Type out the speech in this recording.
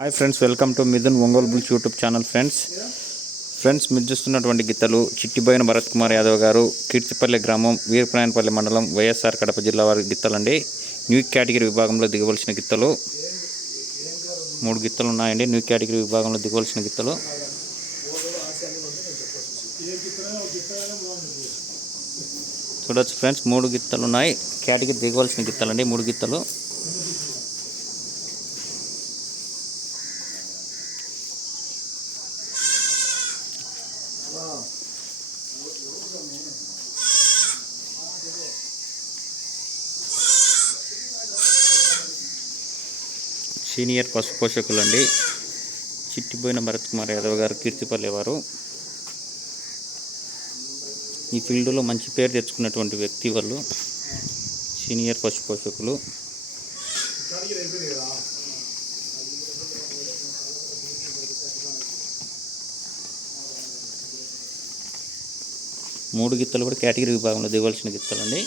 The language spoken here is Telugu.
Hi friends welcome to Mithun Ongole bulls YouTube channel friends friends మీరు చూస్తున్నటువంటి గీతలు చిట్టిబోయిన భరత్ కుమార్ యాదవ్ గారు కీర్తిపల్లి గ్రామం వీరప్రాయణపల్లి మండలం వైఎస్ఆర్ కడప జిల్లా వారి గిత్తలండి న్యూ కేటగిరీ విభాగంలో దిగవలసిన గిత్తలు మూడు గిత్తలు ఉన్నాయండి. న్యూ కేటగిరీ విభాగంలో దిగవలసిన గిత్తలు చూడొచ్చు ఫ్రెండ్స్ మూడు గిత్తలు ఉన్నాయి. కేటగిరీ దిగవలసిన గిత్తలండి మూడు గిత్తలు సీనియర్ పశు పోషకులండి. చిట్టిపోయిన భరత్ కుమార్ యాదవ్ గారు కీర్తిపల్లి వారు. ఈ ఫీల్డ్లో మంచి పేరు తెచ్చుకున్నటువంటి వ్యక్తి వాళ్ళు. సీనియర్ పశు పోషకులు. మూడు గిత్తలు కూడా కేటగిరీ విభాగంలో దిగవలసిన గిత్తలండి.